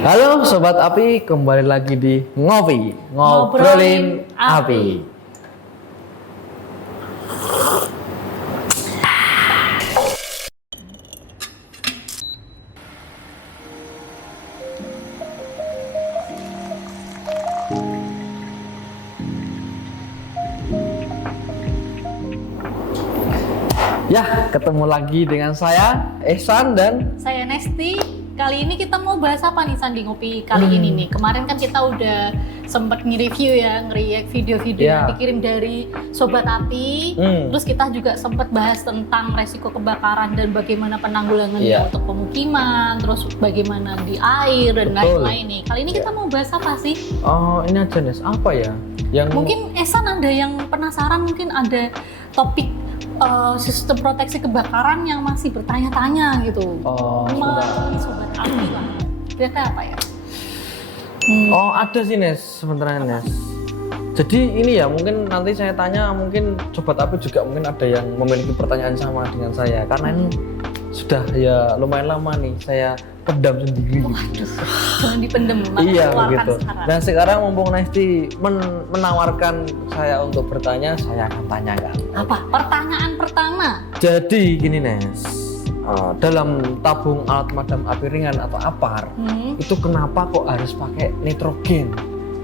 Halo Sobat Api, kembali lagi di Ngopi, Ngobrolin Api. Ya, ketemu lagi dengan saya, Ehsan dan saya Nesti. Kali ini kita mau bahas apa nih Sandi Ngopi kali ini nih? Kemarin kan kita udah sempet nge-review ya, nge-react video-video yang dikirim dari Sobat Api. Terus kita juga sempet bahas tentang resiko kebakaran dan bagaimana penanggulangannya untuk pemukiman, terus bagaimana di air dan lain-lain nih. Kali ini kita mau bahas apa sih? Oh, ini aja Nes, apa ya? Yang mungkin Ehsan ada yang penasaran, mungkin ada topik sistem proteksi kebakaran yang masih bertanya-tanya gitu. Sobat Api lah. Kira-kira apa ya? Oh, ada sih Nes, sebenarnya Nes. Jadi ini ya, mungkin nanti saya tanya, mungkin Sobat Api juga mungkin ada yang memiliki pertanyaan sama dengan saya. Karena ini sudah ya lumayan lama nih saya pendam sendiri. Waduh, jangan dipendem, iya begitu. Sekarang. Dan sekarang mumpung Nesti menawarkan saya untuk bertanya, saya akan tanyakan. Apa? Pertanyaan pertama. Jadi gini Nes, dalam tabung alat pemadam api ringan atau APAR, itu kenapa kok harus pakai nitrogen?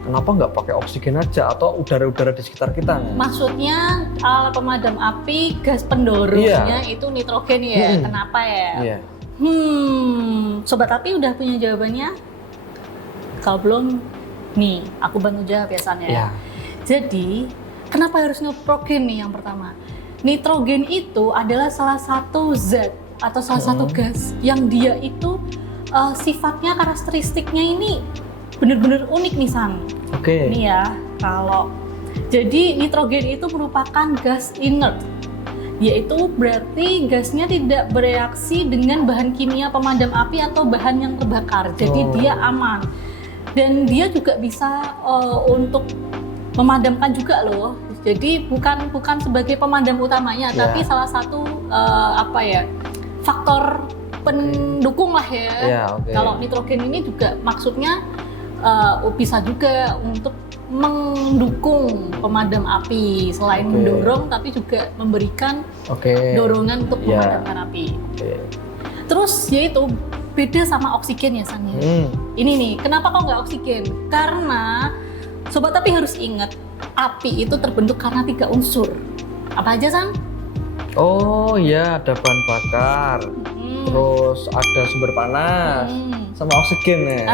Kenapa nggak pakai oksigen aja atau udara-udara di sekitar kita? Maksudnya alat pemadam api gas pendorongnya itu nitrogen ya? Kenapa ya? Iya. Sobat Api udah punya jawabannya? Kalau belum, nih aku bantu jawab ya San ya. Iya. Jadi kenapa harus nitrogen nih yang pertama? Nitrogen itu adalah salah satu zat atau salah satu gas yang dia itu sifatnya, karakteristiknya ini bener-bener unik nih San. Oke. Nih ya, kalau jadi nitrogen itu merupakan gas inert, yaitu berarti gasnya tidak bereaksi dengan bahan kimia pemadam api atau bahan yang terbakar. Jadi dia aman dan dia juga bisa untuk memadamkan juga loh. Jadi bukan sebagai pemadam utamanya, tapi salah satu faktor pendukung lah ya. Kalau nitrogen ini juga maksudnya bisa juga untuk mendukung pemadam api, selain mendorong tapi juga memberikan dorongan untuk memadamkan api. Terus yaitu beda sama oksigen ya San ya. Ini nih, kenapa kok nggak oksigen? Karena Sobat Api harus ingat, api itu terbentuk karena 3 unsur. Apa aja San? Oh iya, ada bahan bakar, terus ada sumber panas, sama oksigen ya.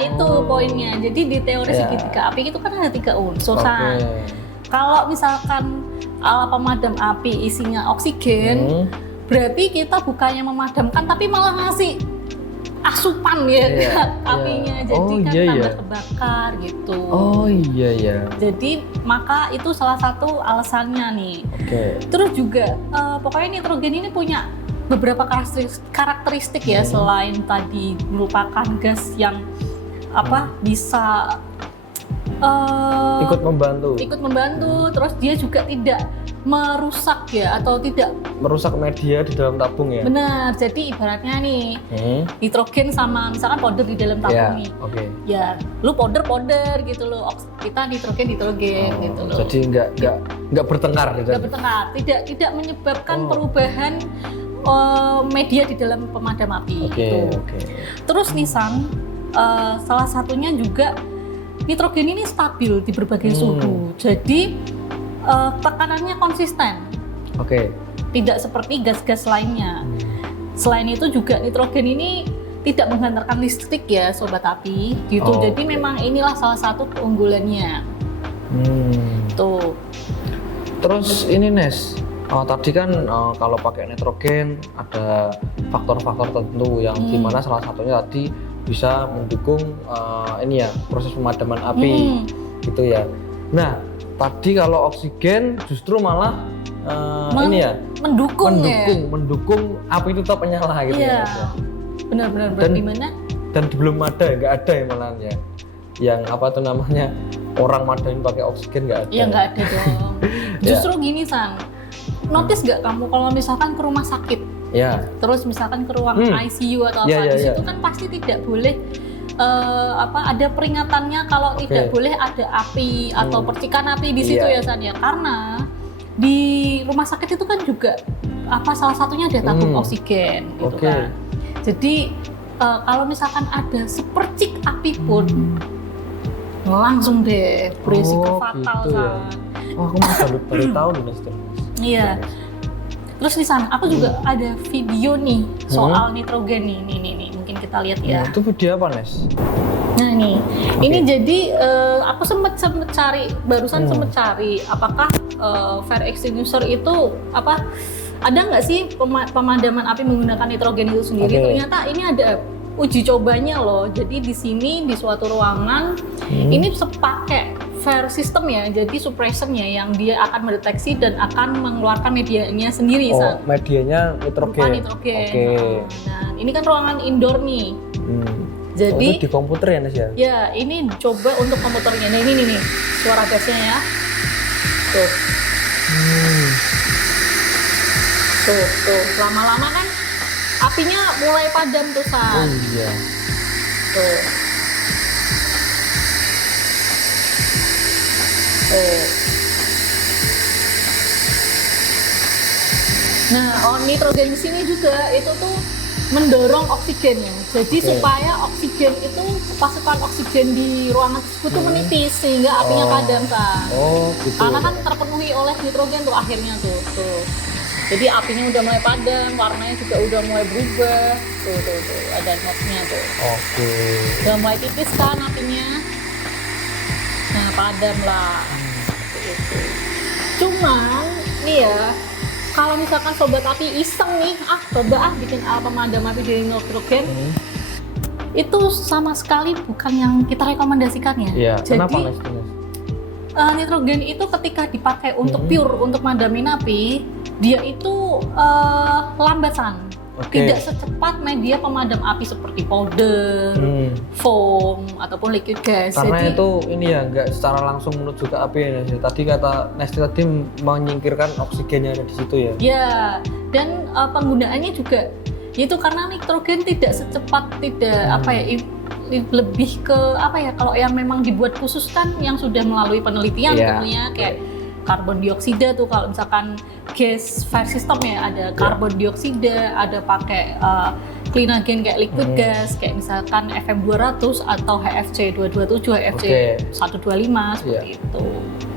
Itu poinnya. Jadi di teori segitiga api itu kan ada 3 unsur. Kalau misalkan alat pemadam api isinya oksigen, berarti kita bukannya memadamkan tapi malah ngasih asupan apinya. Jadi tambah kebakar gitu. Oh iya. Jadi maka itu salah satu alasannya nih. Terus juga pokoknya nitrogen ini punya beberapa karakteristik ya, selain tadi merupakan gas yang bisa ikut membantu, terus dia juga tidak merusak ya, atau tidak merusak media di dalam tabung ya. Benar, jadi ibaratnya nih nitrogen sama misalkan powder di dalam tabung nih. Ya, lu powder gitu loh, kita nitrogen gitu loh. Jadi nggak bertengkar gitu. Nggak bertengkar, tidak menyebabkan perubahan media di dalam pemadam api. Terus nih Sang, salah satunya juga nitrogen ini stabil di berbagai suhu. Jadi tekanannya konsisten. Tidak seperti gas-gas lainnya. Selain itu juga nitrogen ini tidak menghantarkan listrik ya Sobat Api gitu. Jadi memang inilah salah satu keunggulannya. Tuh. Terus ini Nes, tadi kan kalau pakai nitrogen ada faktor-faktor tertentu yang dimana salah satunya tadi bisa mendukung proses pemadaman api gitu ya. Nah, tadi kalau oksigen justru malah mendukung api itu tetap menyala gitu ya. Benar-benar berarti mana? Dan belum ada, nggak ada ya malah ya. Yang orang madamin pakai oksigen nggak ada. Iya nggak ada dong. Justru gini San, notice nggak kamu kalau misalkan ke rumah sakit, terus misalkan ke ruang ICU atau di situ kan pasti tidak boleh ada peringatannya kalau tidak boleh ada api atau percikan api di situ ya San ya, karena di rumah sakit itu kan juga salah satunya ada tabung oksigen gitu kan. Jadi kalau misalkan ada sepercik api pun langsung deh berisiko fatal gitu ya. San. Aku baru tahu nih. Iya. Terus di sana aku juga ada video nih soal nitrogen nih. Mungkin kita lihat ya. Itu video apa, Nes? Nah nih, ini jadi aku sempet cari, barusan sempet cari apakah fire extinguisher itu ada nggak sih pemadaman api menggunakan nitrogen itu sendiri? Ternyata ini ada uji cobanya loh. Jadi di sini di suatu ruangan ini pakai fire system ya, jadi suppressornya yang dia akan mendeteksi dan akan mengeluarkan medianya sendiri. Medianya nitrogen. Nah, ini kan ruangan indoor nih. Jadi itu di komputer ya, Nes ya? Ya, ini coba untuk komputernya. Nah, ini nih suara gasnya ya. Tuh. Tuh, lama-lama kan apinya mulai padam tuh, San. Oh iya. Tuh. Nah, nitrogen di sini juga itu tuh mendorong oksigennya. Jadi supaya oksigen itu pasukan oksigen di ruangan tersebut tuh menipis sehingga apinya padam kan. Gitu. Karena kan terpenuhi oleh nitrogen tuh akhirnya tuh. Jadi apinya udah mulai padam, warnanya juga udah mulai berubah. Tuh ada notnya tuh. Udah mulai tipis kan apinya. Nah, padam lah. Cuman nih ya, kalau misalkan sobat api iseng nih, coba bikin alat pemadam api dari nitrogen, itu sama sekali bukan yang kita rekomendasikan ya. Iya. Jadi, kenapa, Nes? Nitrogen itu ketika dipakai untuk pure untuk madamin api, dia itu lambatan. Tidak secepat media pemadam api seperti powder, foam ataupun liquid gas. Karena itu ini ya nggak secara langsung menuju ke api ya. Tadi kata Nesti tadi menyingkirkan oksigen yang ada di situ ya. Ya, dan penggunaannya juga itu karena nitrogen tidak secepat lebih ke kalau yang memang dibuat khusus kan yang sudah melalui penelitian tentunya kayak karbon dioksida tuh kalau misalkan gas fire system ya ada karbon dioksida, ada pakai clean again kayak liquid gas kayak misalkan FM200 atau HFC 227, HFC 125 seperti itu.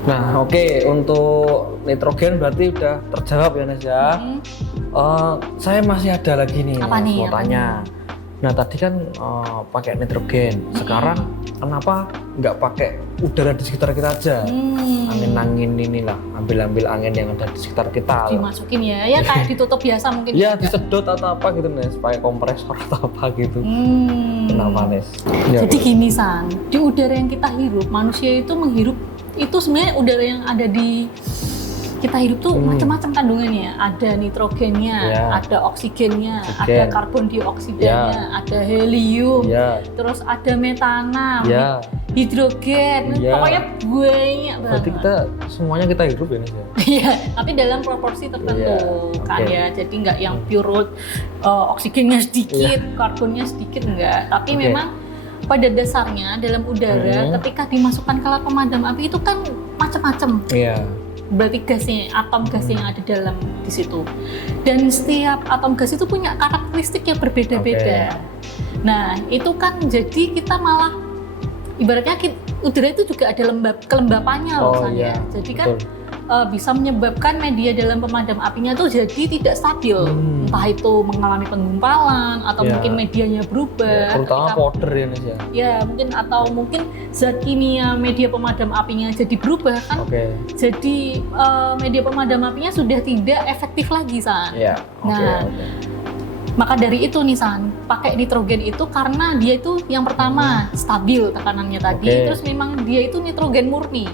Nah, untuk nitrogen berarti udah terjawab ya, Nes ya. Saya masih ada lagi nih mau tanya. Nah, tadi kan pakai nitrogen. Sekarang kenapa nggak pakai udara di sekitar kita aja? Angin-angin inilah, ambil angin yang ada di sekitar kita. Dimasukin ya kayak ditutup biasa mungkin. Ya, disedot atau apa gitu, Nes, pakai kompresor atau apa gitu. Kenapa, Nes? Jadi gini, San, di udara yang kita hirup, manusia itu menghirup itu sebenarnya udara yang ada di kita hidup tuh macam-macam kandungannya, ada nitrogennya, ada oksigennya, ada karbon dioksidanya, ada helium, terus ada metana, hidrogen, pokoknya banyak banget. Berarti semuanya kita hidup ya, Nes ya? Iya, tapi dalam proporsi tertentu kan ya, jadi nggak yang pure oksigennya sedikit, karbonnya sedikit enggak, tapi memang pada dasarnya dalam udara ketika dimasukkan ke alat pemadam api itu kan macam-macam. Berarti gasnya, atom gas yang ada dalam di situ. Dan setiap atom gas itu punya karakteristik yang berbeda-beda. Nah, itu kan jadi kita malah ibaratnya udara itu juga ada kelembapannya loh, Jadi kan bisa menyebabkan media dalam pemadam apinya tuh jadi tidak stabil. Entah itu mengalami penggumpalan atau mungkin medianya berubah. Terutama powder ya, Nes ya. Ya, mungkin zat kimia media pemadam apinya jadi berubah kan. Jadi media pemadam apinya sudah tidak efektif lagi, San. Maka dari itu nih, San, pakai nitrogen itu karena dia itu yang pertama stabil tekanannya tadi, terus memang dia itu nitrogen murni.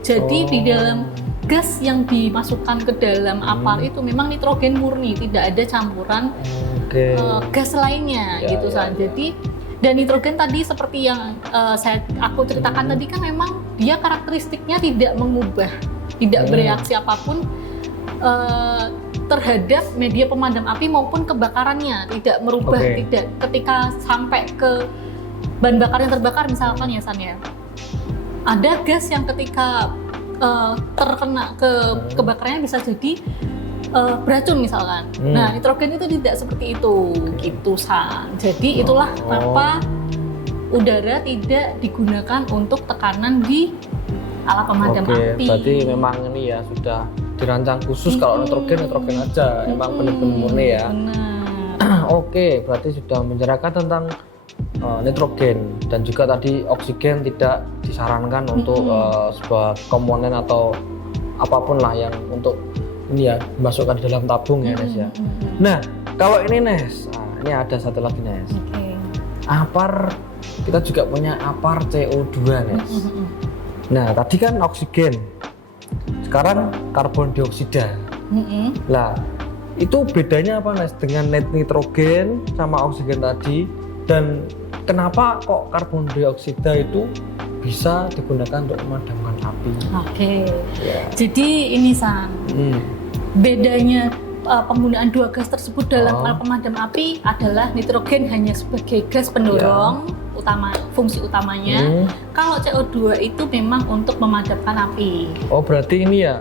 Jadi di dalam gas yang dimasukkan ke dalam apar itu memang nitrogen murni, tidak ada campuran gas lainnya gitu, San. Jadi dan nitrogen tadi seperti yang aku ceritakan tadi kan memang dia karakteristiknya tidak mengubah, tidak bereaksi apapun terhadap media pemadam api maupun kebakarannya, tidak merubah, tidak ketika sampai ke bahan bakar yang terbakar misalkan ya San ya, ada gas yang ketika terkena kebakarannya bisa jadi beracun misalkan. Nah, nitrogen itu tidak seperti itu, gitu San. Jadi itulah kenapa udara tidak digunakan untuk tekanan di alat pemadam api. Berarti memang ini ya sudah dirancang khusus kalau nitrogen aja, emang benar-benar murni ya. Oke, berarti sudah menceritakan tentang nitrogen dan juga tadi oksigen tidak disarankan untuk sebuah komponen atau apapun lah yang untuk ini ya dimasukkan di dalam tabung ya Nes ya. Nah kalau ini Nes, ini ada satu lagi Nes. Apar, kita juga punya apar CO2 Nes. Nah tadi kan oksigen, sekarang karbon dioksida. Lah itu bedanya apa Nes dengan nitrogen sama oksigen tadi, dan kenapa kok karbon dioksida itu bisa digunakan untuk memadamkan api? Jadi ini San, bedanya penggunaan dua gas tersebut dalam alat pemadam api adalah nitrogen hanya sebagai gas pendorong fungsi utamanya. Kalau CO2 itu memang untuk memadamkan api. Oh berarti ini ya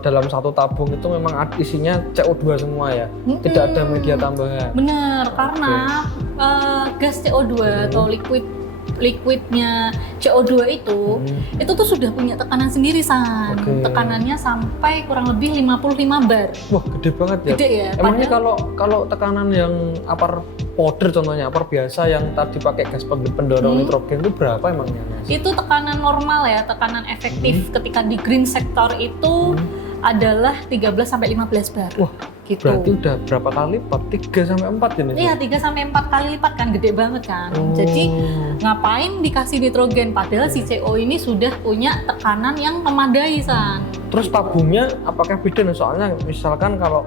dalam satu tabung itu memang isinya CO2 semua ya, tidak ada media tambahan. Benar, karena gas CO2 atau liquidnya CO2 itu tuh sudah punya tekanan sendiri San. Tekanannya sampai kurang lebih 55 bar. Wah gede banget ya. Gede ya. Emangnya kalau tekanan yang apar powder contohnya, apar biasa yang tadi pakai gas pendorong nitrogen itu berapa emangnya? Itu tekanan normal ya, tekanan efektif ketika di green sector itu adalah 13 sampai 15 bar. Wah, gitu. Berarti udah berapa kali lipat? 3 sampai 4 ini? Iya, 3 sampai 4 kali lipat kan, gede banget kan. Jadi ngapain dikasih nitrogen padahal si CO ini sudah punya tekanan yang memadai San. Terus tabungnya apakah beda? Soalnya misalkan kalau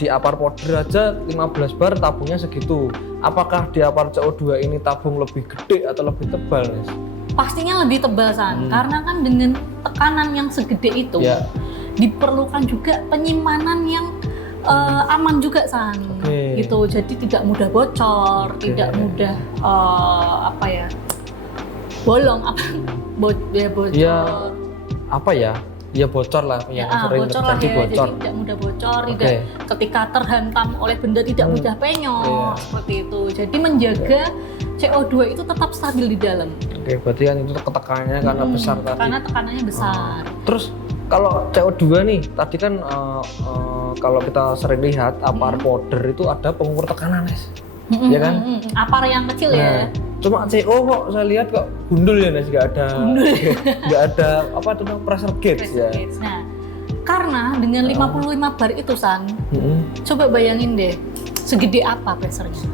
di apar powder aja 15 bar tabungnya segitu. Apakah di apar CO2 ini tabung lebih gede atau lebih tebal, Nes? Pastinya lebih tebal San, karena kan dengan tekanan yang segede itu diperlukan juga penyimpanan yang aman juga San, gitu. Jadi tidak mudah bocor, tidak mudah bolong bocor. Ya bocor lah, yang sering terjadi bocor. Jadi tidak mudah bocor, tidak ketika terhantam oleh benda tidak mudah penyok, seperti itu. Jadi menjaga CO2 itu tetap stabil di dalam. Berarti kan itu tekanannya karena besar tadi. Karena tekanannya besar. Terus kalau CO2 nih, tadi kan kalau kita sering lihat apar powder itu ada pengukur tekanan Nes. Ya kan? Apar yang kecil ya. Cuma CO kok saya lihat kok gundul ya Nes, nggak ada apa itu pressure gauge ya. Nah, karena dengan 55 bar itu San, coba bayangin deh segede apa pressure-nya.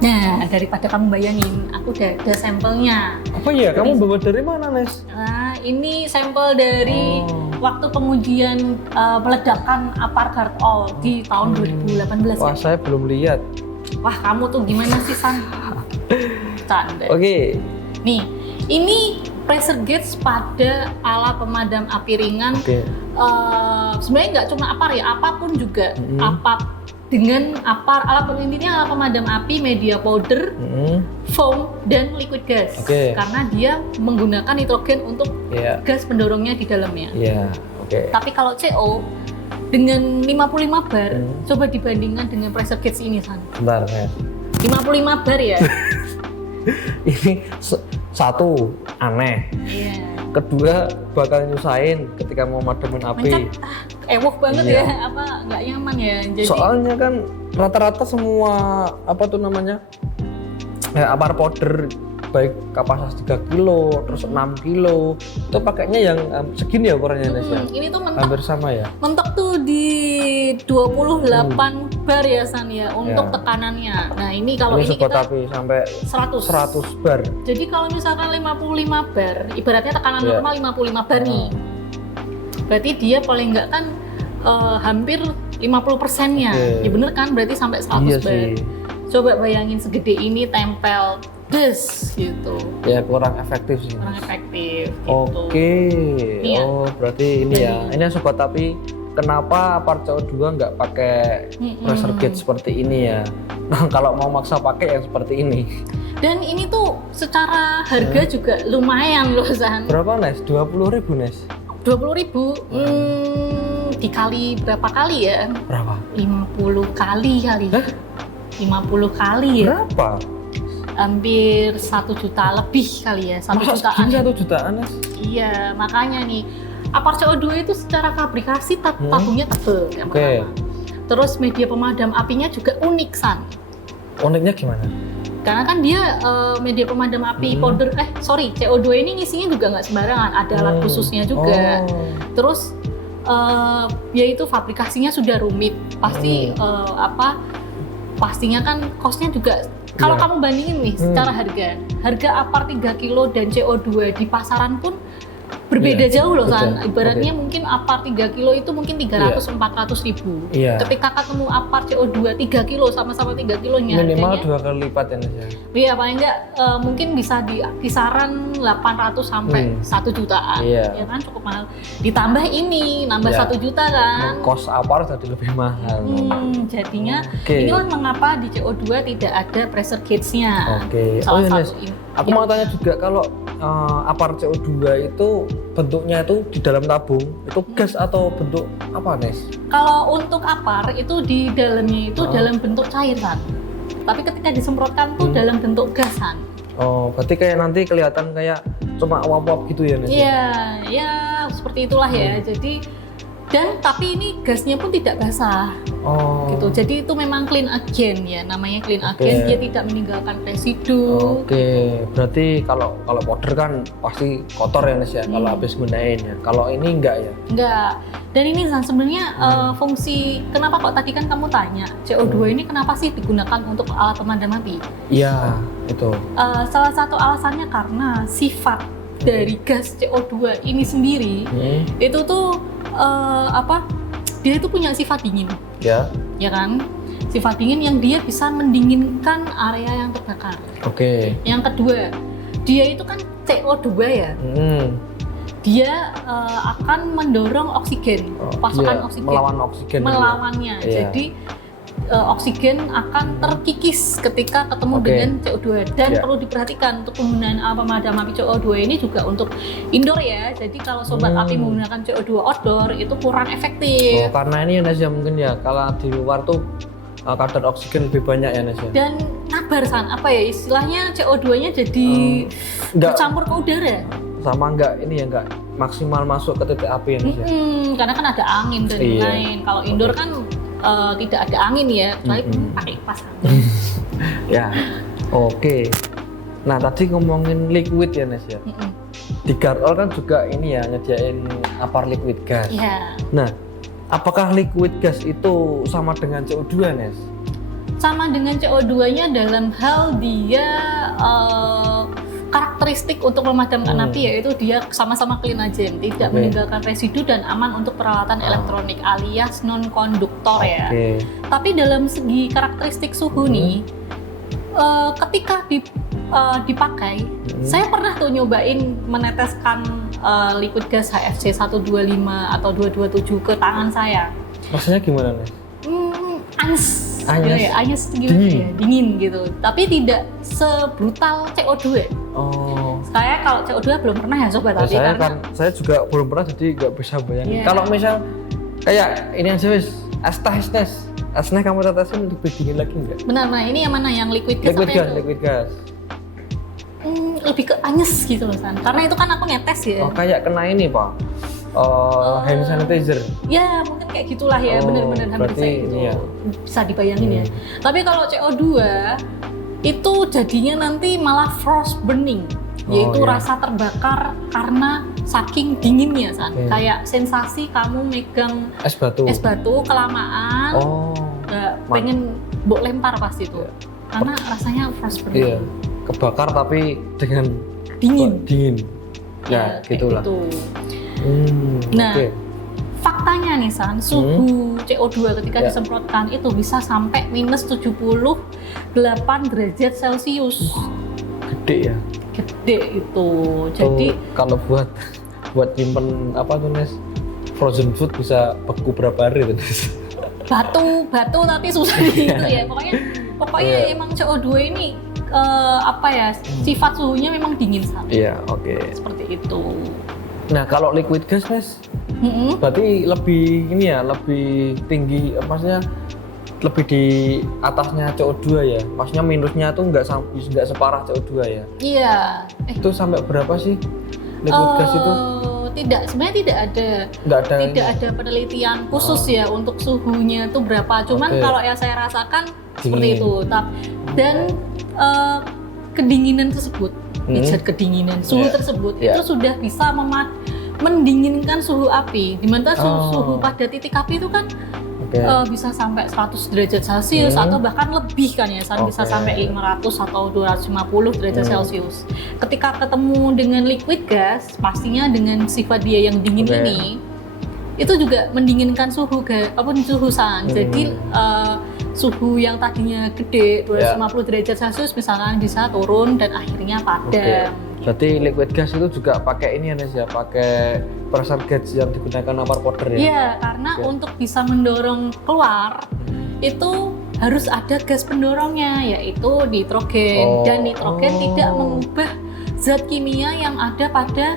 Nah, daripada kamu bayangin, aku udah ada sampelnya. Apa ya? Kamu bawa dari mana, Nes? Nah, ini sampel dari waktu pengujian peledakan apar guard all di tahun 2018. Wah, saya belum lihat. Wah, kamu tuh gimana sih, San? Canda. Nih, ini pressure gauge pada alat pemadam api ringan. Sebenarnya nggak cuma apar ya, apapun juga. Dengan apar, alat pemadam api, media powder, foam, dan liquid gas. Karena dia menggunakan nitrogen untuk gas pendorongnya di dalamnya. Tapi kalau CO dengan 55 bar, coba dibandingkan dengan pressure gauge ini, San. Bentar, ya. 55 bar ya. Ini satu aneh. Kedua bakal nyusahin ketika mau madamin api. Ewoh banget ya, nggak nyaman ya. Jadi, soalnya kan rata-rata semua apar powder baik kapasitas 3 kilo, terus 6 kilo itu pakainya yang segini ya ukurannya Nes ya? Ini tuh mentok, hampir sama ya? Mentok tuh di 28 bar ya San ya untuk tekanannya. Nah ini kalau ini kita api sampai 100 bar. Jadi kalau misalkan 55 bar, ibaratnya tekanan normal 55 bar nih. Berarti dia paling enggak kan hampir 50%-nya. Ya bener kan, berarti sampai 100 bar. Coba bayangin segede ini tempel gitu. Ya kurang efektif sih. Kurang efektif gitu. Berarti ini ya. Ini sobat api, kenapa apar CO2 nggak pakai pressure gauge seperti ini ya? Nah, kalau mau maksa pakai yang seperti ini. Dan ini tuh secara harga juga lumayan loh San. Berapa Nes? 20.000 Nes? 20.000 dikali berapa kali ya? Berapa? 50 kali. Hah? 50 kali ya? Berapa? Hampir 1 juta lebih kali ya, 1 jutaan. 1 jutaan Nes? Iya, makanya nih Apar CO2 itu secara fabrikasi tabungnya tebel yang pertama. Terus media pemadam apinya juga unik San. Uniknya gimana? Karena kan dia media pemadam api CO2 ini ngisinya juga nggak sembarangan, ada alat khususnya juga. Terus yaitu fabrikasinya sudah rumit, pasti pastinya kan cost-nya juga. Kalau kamu bandingin nih secara harga Apar 3 kilo dan CO2 di pasaran pun berbeda jauh loh San. Ibaratnya mungkin Apar 3 kilo itu mungkin 300-400 ribu. Ketika ketemu Apar CO2 3 kilo sama-sama 3 kilonya minimal harganya 2 kali lipat ya Nes ya? Iya paling enggak mungkin bisa di kisaran 800 sampai 1 jutaan. Ya kan cukup mahal. Ditambah ini nambah 1 juta kan. Cost Apar jadi lebih mahal. Jadinya inilah mengapa di CO2 tidak ada pressure gauge-nya. Oh iya Nes, aku mau tanya juga kalau Apar CO2 itu bentuknya itu di dalam tabung itu gas atau bentuk apa Nes? Kalau untuk Apar itu di dalamnya itu dalam bentuk cairan, tapi ketika disemprotkan tuh dalam bentuk gasan. Oh, berarti kayak nanti kelihatan kayak cuma uap-uap gitu ya Nes? Iya, ya seperti itulah ya. Jadi tapi ini gasnya pun tidak basah. Gitu. Jadi itu memang clean agent ya, namanya clean agent. Dia tidak meninggalkan residu. Berarti kalau powder kan pasti kotor ya Nes ya, kalau habis gunain ya. Kalau ini enggak ya? Enggak. Dan ini sebenarnya fungsi kenapa kok tadi kan kamu tanya CO2 ini kenapa sih digunakan untuk alat pemadam api? Iya, itu. Salah satu alasannya karena sifat dari gas CO2 ini sendiri itu tuh dia itu punya sifat dingin. Ya kan? Sifat dingin yang dia bisa mendinginkan area yang terbakar. Yang kedua, dia itu kan CO2 ya. Dia akan mendorong oksigen, pasokan oksigen. Melawannya. Jadi oksigen akan terkikis ketika ketemu dengan CO2 dan perlu diperhatikan untuk penggunaan pemadam api CO2 ini juga untuk indoor ya. Jadi kalau sobat api menggunakan CO2 outdoor itu kurang efektif. Karena ini ya Nes ya mungkin ya kalau di luar tuh kadar oksigen lebih banyak ya Nes ya. Dan nabar San, istilahnya CO2-nya jadi bercampur ke udara. Sama enggak maksimal masuk ke titik api ya Nes ya. Karena kan ada angin dan lain-lain. Kalau indoor kan tidak ada angin ya, kecuali pakai kipas angin. Nah tadi ngomongin liquid ya Nes ya. Di Garol kan juga ini ya nyediain Apar liquid gas. Nah, apakah liquid gas itu sama dengan CO2 Nes? Sama dengan CO2-nya dalam hal dia karakteristik untuk memadamkan api yaitu dia sama-sama clean agent, tidak meninggalkan residu dan aman untuk peralatan elektronik alias non-konduktor ya. Tapi dalam segi karakteristik suhu nih, ketika dipakai, saya pernah tuh nyobain meneteskan liquid gas HFC 125 atau 227 ke tangan saya. Rasanya gimana nih? Anyes dingin gitu, tapi tidak sebrutal CO2. Saya kalau CO2 belum pernah ya coba tadi saya juga belum pernah jadi nggak bisa bayangin. Kalau misal kayak ini aja wis es teh kamu tetesin lebih dingin lagi nggak? Benar, ini yang mana yang liquid gas? Liquid gas. Lebih ke anyes gitu loh San, karena itu kan aku ngetes ya. Kayak kena ini Pak. Hand sanitizer. Ya mungkin kayak gitulah ya, benar-benar hampir saya bisa dibayangin ya. Tapi kalau CO2 itu jadinya nanti malah frost burning, yaitu rasa terbakar karena saking dinginnya San. Kayak sensasi kamu megang es batu kelamaan, pengen mbok lempar pasti itu. Karena rasanya frost burning. Kebakar tapi dengan dingin. Ya gitulah. Nah, faktanya nih San, suhu CO2 ketika disemprotkan itu bisa sampai minus 78 derajat Celcius. Gede ya? Gede itu. Jadi kalau buat nyimpen apa tuh Nes? Frozen food bisa beku berapa hari tuh Nes? Batu tapi susah gitu ya. Pokoknya emang CO2 ini sifat suhunya memang dingin sekali. Iya, oke. Seperti itu. Nah, kalau liquid gas, Nes, berarti lebih ini ya, lebih tinggi, maksudnya lebih di atasnya CO2 ya. Maksudnya minusnya tuh nggak separah CO2 ya. Iya. Itu sampai berapa sih liquid gas itu? Sebenarnya tidak ada penelitian khusus ya untuk suhunya itu berapa. Cuman kalau yang saya rasakan seperti itu. Dan kedinginan tersebut, zat kedinginan, suhu tersebut itu sudah bisa mendinginkan suhu api. Dimana suhu pada titik api itu kan bisa sampai 100 derajat Celcius atau bahkan lebih kan ya, bisa sampai 500 atau 250 derajat Celcius. Ketika ketemu dengan liquid gas, pastinya dengan sifat dia yang dingin ini, itu juga mendinginkan suhu san. Jadi suhu yang tadinya gede 250 derajat Celcius misalkan bisa turun dan akhirnya padam. Berarti liquid gas itu juga pakai ini ya, pakai pressure gauge yang digunakan napar powder ya? Iya, karena untuk bisa mendorong keluar itu harus ada gas pendorongnya, yaitu nitrogen. Dan nitrogen tidak mengubah zat kimia yang ada pada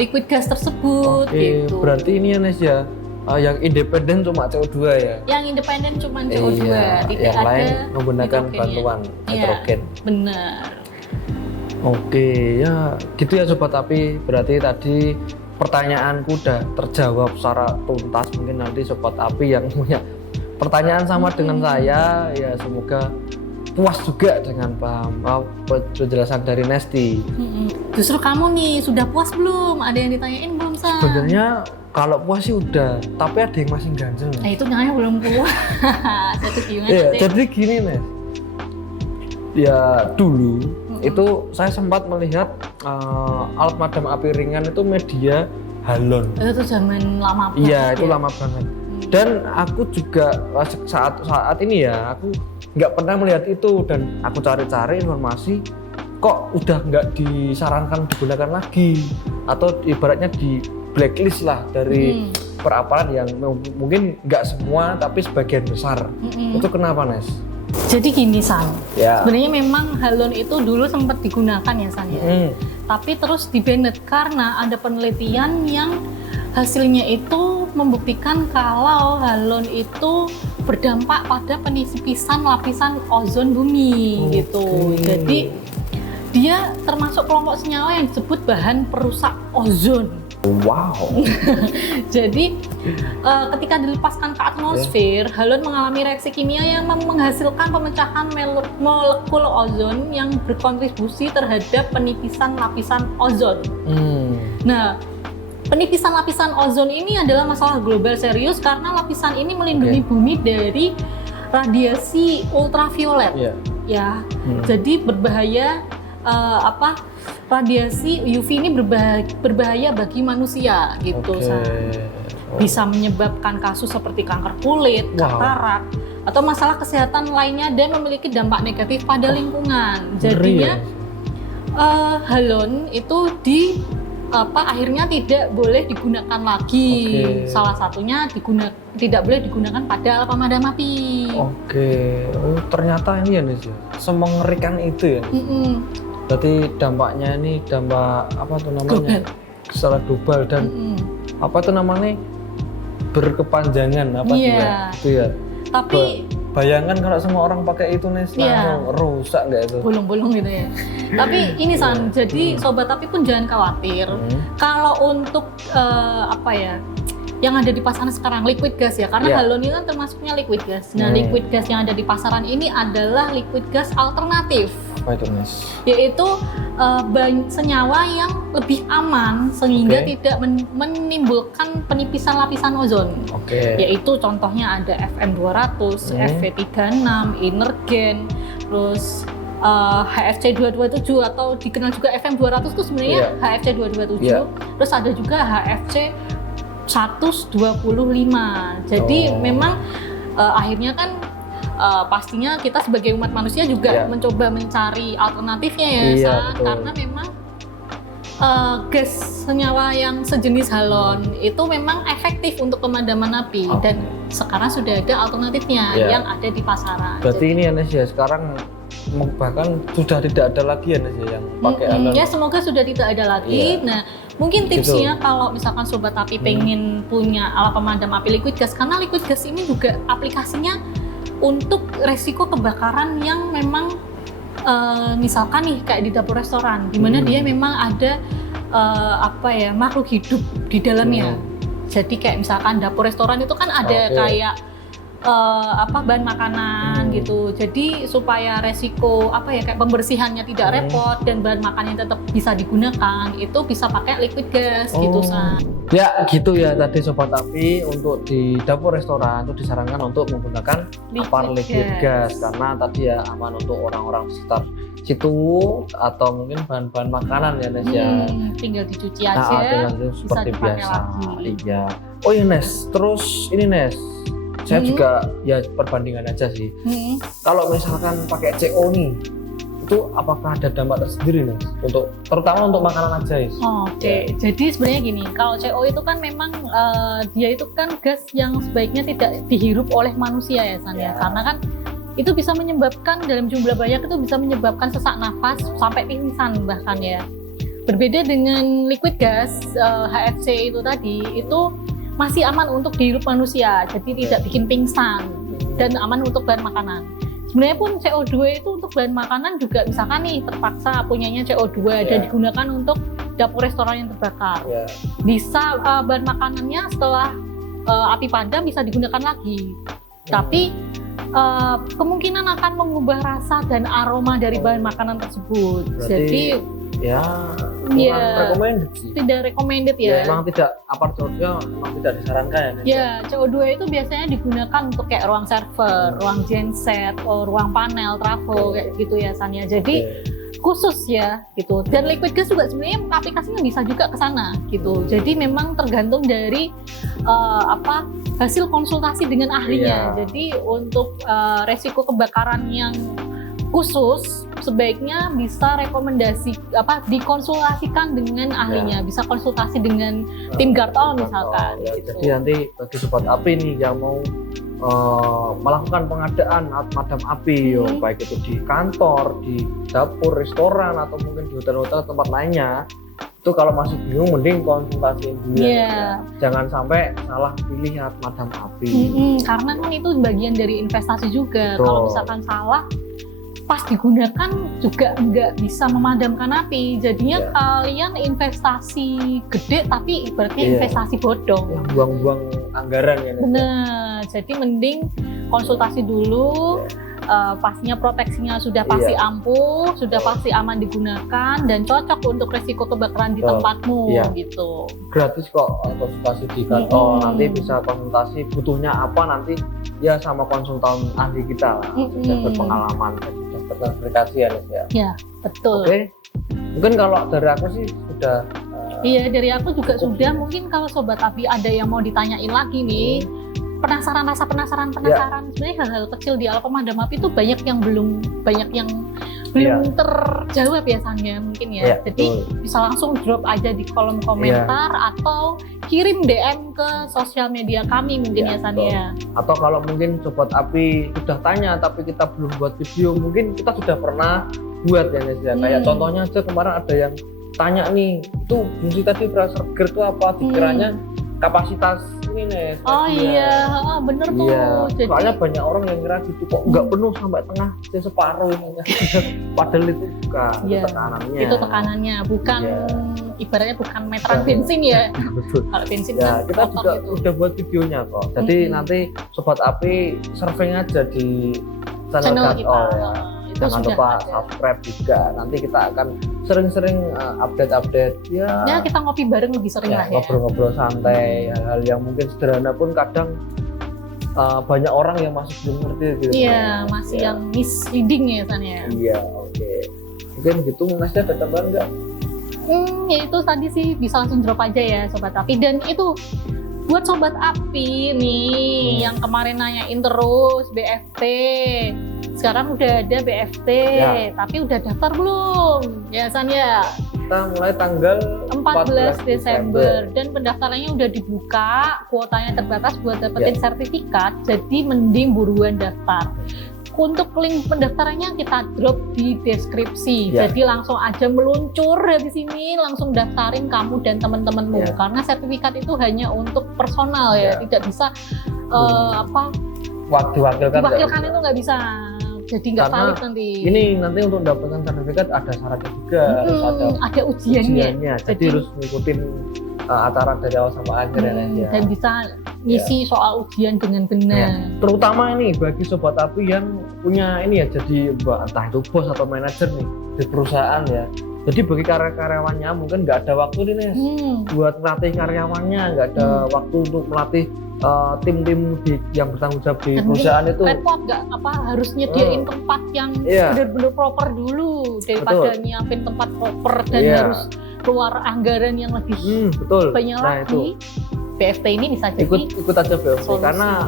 liquid gas tersebut. Gitu. Berarti ini ya, Nes ya, yang independen cuma CO2 ya? Yang independen cuma CO2, tidak yang ada lain menggunakan bantuan nitrogen. Benar. Oke, ya gitu ya Sobat Api. Berarti tadi pertanyaanku udah terjawab secara tuntas. Mungkin nanti Sobat Api yang punya pertanyaan sama dengan saya, ya semoga puas juga dengan penjelasan dari Nesti. Justru kamu nih, sudah puas belum? Ada yang ditanyain belum, San? Sebenarnya kalau puas sih udah, tapi ada yang masih ganjel. Nah itu namanya belum puas. Jadi gini, Nes. Ya dulu itu saya sempat melihat alat pemadam api ringan itu media halon. Itu zaman lama banget. Iya, itu lama banget. Dan aku juga saat ini ya, aku nggak pernah melihat itu, dan aku cari-cari informasi kok udah nggak disarankan digunakan lagi, atau ibaratnya di blacklist lah dari perapalan yang mungkin nggak semua tapi sebagian besar. Itu kenapa, Nes? Jadi gini, San, sebenarnya memang halon itu dulu sempat digunakan ya, San ya. Tapi terus di-banned karena ada penelitian yang hasilnya itu membuktikan kalau halon itu berdampak pada penipisan lapisan ozon bumi gitu. Jadi dia termasuk kelompok senyawa yang disebut bahan perusak ozon. Wow. Jadi ketika dilepaskan ke atmosfer, halon mengalami reaksi kimia yang menghasilkan pemecahan molekul ozon yang berkontribusi terhadap penipisan lapisan ozon. Nah, penipisan lapisan ozon ini adalah masalah global serius karena lapisan ini melindungi bumi dari radiasi ultraviolet. Ya, jadi berbahaya. Radiasi UV ini berbahaya bagi manusia gitu. Bisa menyebabkan kasus seperti kanker kulit, katarak, atau masalah kesehatan lainnya dan memiliki dampak negatif pada lingkungan. Jadinya halon itu akhirnya tidak boleh digunakan lagi. Salah satunya tidak boleh digunakan pada alat pemadam api. Ternyata ini ya, Nis, semengerikan itu ya. Berarti dampaknya ini dampak apa tuh namanya? Secara global dan apa tuh namanya? Berkepanjangan apa itu ya. Tapi bayangkan kalau semua orang pakai itu, Nes, langsung rusak nggak itu? Bolong-bolong gitu ya. Tapi ini, San, jadi Sobat Api pun jangan khawatir. Kalau untuk yang ada di pasaran sekarang liquid gas ya, karena halon ini kan termasuknya liquid gas. Nah, liquid gas yang ada di pasaran ini adalah liquid gas alternatif. Apa itu, Mas? Yaitu senyawa yang lebih aman sehingga tidak menimbulkan penipisan lapisan ozon. Yaitu contohnya ada FM200, FV36, Energen, terus HFC227 atau dikenal juga FM200 itu sebenarnya HFC227. Terus ada juga HFC 125. Jadi memang akhirnya kan pastinya kita sebagai umat manusia juga mencoba mencari alternatifnya ya, karena memang gas senyawa yang sejenis halon itu memang efektif untuk pemadaman api dan sekarang sudah ada alternatifnya yang ada di pasaran. Berarti ini ya, Nes, ya, sekarang bahkan sudah tidak ada lagi ya Nes ya yang pakai galon. Ya semoga sudah tidak ada lagi. Nah mungkin tipsnya kalau misalkan Sobat Api pengen punya alat pemadam api liquid gas, karena liquid gas ini juga aplikasinya untuk resiko kebakaran yang memang misalkan nih kayak di dapur restoran, dimana dia memang ada makhluk hidup di dalamnya. Jadi kayak misalkan dapur restoran itu kan ada kayak bahan makanan gitu. Jadi supaya resiko kayak pembersihannya tidak repot dan bahan makanannya tetap bisa digunakan, itu bisa pakai liquid gas gitu San. Ya gitu ya tadi Sobat Api, untuk di dapur restoran itu disarankan untuk menggunakan liquid gas karena tadi ya aman untuk orang-orang sekitar situ atau mungkin bahan-bahan makanan ya Nes ya. Tinggal dicuci aja, tinggal bisa seperti dipakai biasa. lagi. Iya. Oh iya Nes, terus ini Nes, saya juga ya perbandingan aja sih. Kalau misalkan pakai CO nih, itu apakah ada dampak tersendiri Nes? Untuk terutama untuk makanan aja. Oke. Jadi sebenarnya gini, kalau CO itu kan memang dia itu kan gas yang sebaiknya tidak dihirup oleh manusia ya San ya. Karena kan itu bisa menyebabkan dalam jumlah banyak, itu bisa menyebabkan sesak nafas sampai pingsan bahkan ya. Berbeda dengan liquid gas HFC itu tadi, itu masih aman untuk dihirup manusia, jadi tidak bikin pingsan dan aman untuk bahan makanan. Sebenarnya pun CO2 itu untuk bahan makanan juga, misalkan nih terpaksa punyanya CO2 dan digunakan untuk dapur restoran yang terbakar. Bisa bahan makanannya setelah api padam bisa digunakan lagi. Tapi kemungkinan akan mengubah rasa dan aroma dari bahan makanan tersebut. Berarti, jadi recommended sih. Tidak recommended ya. Memang tidak, memang tidak disarankan ya. Ya, CO2 itu biasanya digunakan untuk kayak ruang server, ruang genset, ruang panel, trafo kayak gitu ya Sania. Jadi khusus ya gitu. Dan liquid gas juga sebenarnya aplikasinya bisa juga ke sana gitu. Jadi memang tergantung dari hasil konsultasi dengan ahlinya. Jadi untuk resiko kebakaran yang khusus sebaiknya bisa dikonsultasikan dengan ahlinya, bisa konsultasi dengan tim Gartol misalkan. Gitu. Jadi nanti bagi Sobat Api nih yang mau melakukan pengadaan alat pemadam api, baik itu di kantor, di dapur, restoran, atau mungkin di hotel-hotel tempat lainnya, itu kalau masih bingung mending konsultasiin dulu ya. Jangan sampai salah pilih alat pemadam api. Karena kan itu bagian dari investasi juga. Kalau misalkan salah, pas digunakan juga nggak bisa memadamkan api. Jadinya kalian investasi gede tapi ibaratnya investasi bodong. Buang-buang anggaran ya. Bener. Jadi mending konsultasi dulu. Pastinya proteksinya sudah pasti ampuh, sudah pasti aman digunakan dan cocok untuk resiko kebakaran di tempatmu gitu. Gratis kok konsultasi di kantor. Nanti bisa konsultasi butuhnya apa nanti ya sama konsultan ahli kita lah. Sudah berpengalaman, sudah bersertifikasi ya Nes ya. Ya betul. Oke. Mungkin kalau dari aku sih sudah. Iya dari aku juga sudah. Mungkin kalau Sobat Api ada yang mau ditanyain lagi nih. Penasaran sebenarnya hal-hal kecil di alat pemadam api itu banyak yang belum terjawab biasanya mungkin ya. Jadi bisa langsung drop aja di kolom komentar atau kirim DM ke sosial media kami mungkin ya Sania. Atau kalau mungkin Sobat Api sudah tanya tapi kita belum buat video, mungkin kita sudah pernah buat ya Nes ya. Kayak contohnya aja kemarin ada yang tanya nih, itu fungsi tadi pressure gear itu apa? Dikiranya kapasitas ini Nes. Bener tuh. Jadi soalnya banyak orang yang ngira gitu kok nggak penuh sampai tengah, separuh ini. Padahal itu bukan, itu tekanannya. Itu tekanannya, bukan ibaratnya bukan meteran bensin ya. Betul. Kalau bensin ya, kan kita juga udah buat videonya kok. Jadi nanti Sobat Api surfing aja di channel kita. Jangan lupa subscribe juga. Nanti kita akan sering-sering update-update ya kita ngopi bareng lebih sering lah ya. Ngobrol-ngobrol santai, hal-hal yang mungkin sederhana pun kadang banyak orang yang masih belum ngerti gitu. Masih yang misleading ya San ya. Oke. Mungkin gitu Masnya ada tambahan nggak? Ya itu tadi sih bisa langsung drop aja ya Sobat Api. Dan itu buat Sobat Api nih yang kemarin nanyain terus BFT. Sekarang udah ada BFT, tapi udah daftar belum? Ya San ya? Kita mulai tanggal 14 Desember dan pendaftarannya udah dibuka, kuotanya terbatas buat dapetin sertifikat, jadi mending buruan daftar. Untuk link pendaftarannya kita drop di deskripsi. Ya. Jadi langsung aja meluncur dari sini, langsung daftarin kamu dan teman-temanmu. Ya. Karena sertifikat itu hanya untuk personal ya, Ya. tidak bisa diwakilkan itu nggak bisa. Jadi nggak Karena valid nanti. Ini nanti untuk mendapatkan sertifikat ada syaratnya juga, harus ada ujiannya. Jadi harus ngikutin acara dari awal sampai akhir ya. Dan bisa ngisi soal ujian dengan benar. Ya. Terutama ini bagi sobat api yang punya ini ya, jadi entah itu bos atau manajer nih di perusahaan ya. Jadi bagi karyawannya mungkin nggak ada waktu nih Nes, buat melatih karyawannya, nggak ada waktu untuk melatih tim-tim yang bertanggung jawab di perusahaan itu. Repot nggak harus nyediain tempat yang benar-benar proper dulu daripada nyiapin tempat proper dan harus keluar anggaran yang lebih banyak lagi. BFT ini bisa jadi ikut aja BFT solusi. Karena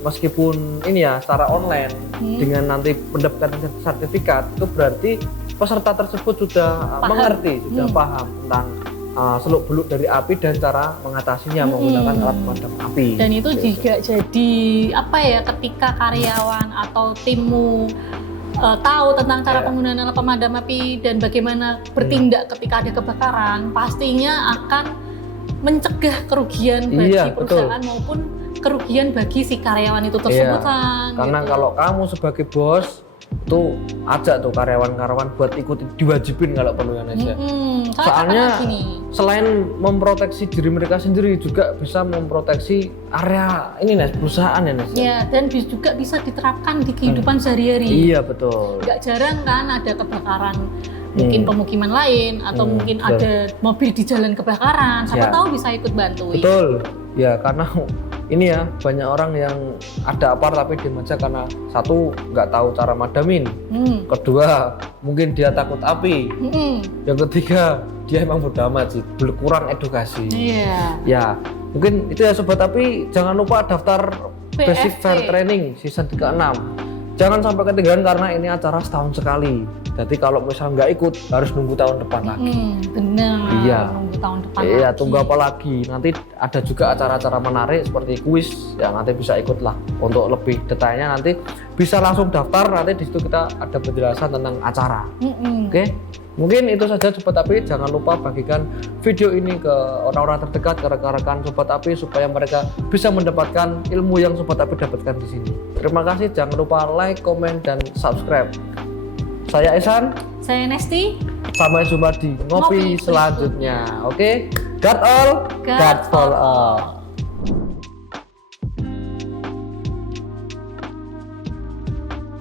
meskipun ini ya secara online dengan nanti mendapatkan sertifikat itu berarti peserta tersebut sudah mengerti, sudah paham tentang seluk-beluk dari api dan cara mengatasinya menggunakan alat pemadam api. Dan itu juga jadi ketika karyawan atau timmu tahu tentang cara penggunaan alat pemadam api dan bagaimana bertindak ketika ada kebakaran, pastinya akan mencegah kerugian bagi perusahaan maupun kerugian bagi si karyawan itu tersebut kan. Karena kalau kamu sebagai bos tuh ajak tuh karyawan-karyawan buat ikut, diwajibin kalau perlu ya Nes. Soalnya selain memproteksi diri mereka sendiri juga bisa memproteksi area ini Nes, perusahaan ya Nes. Ya, dan juga bisa diterapkan di kehidupan sehari-hari. Iya betul. Nggak jarang kan ada kebakaran mungkin pemukiman lain atau mungkin ada mobil di jalan kebakaran, siapa tahu bisa ikut bantuin. Betul. Ya karena ini ya banyak orang yang ada apar tapi diem aja karena satu nggak tahu cara madamin, kedua mungkin dia takut api, yang ketiga dia emang bodo amat sih, kurang edukasi. Ya mungkin itu ya sobat api, jangan lupa daftar Basic Fire Training season 36. Jangan sampai ketinggalan karena ini acara setahun sekali. Jadi kalau misalnya nggak ikut harus nunggu tahun depan lagi. Benar. Iya. Nunggu tahun depan. Iya, tunggu apa lagi? Nanti ada juga acara-acara menarik seperti kuis yang nanti bisa ikut lah. Untuk lebih detailnya nanti bisa langsung daftar. Nanti di situ kita ada penjelasan tentang acara. Oke? Mungkin itu saja Sobat Api. Jangan lupa bagikan video ini ke orang-orang terdekat, ke rekan-rekan Sobat Api supaya mereka bisa mendapatkan ilmu yang Sobat Api dapatkan di sini. Terima kasih. Jangan lupa like, komen, dan subscribe. Saya Ihsan. Saya Nesti. Sampai jumpa di ngopi selanjutnya. Oke? God all, God for all.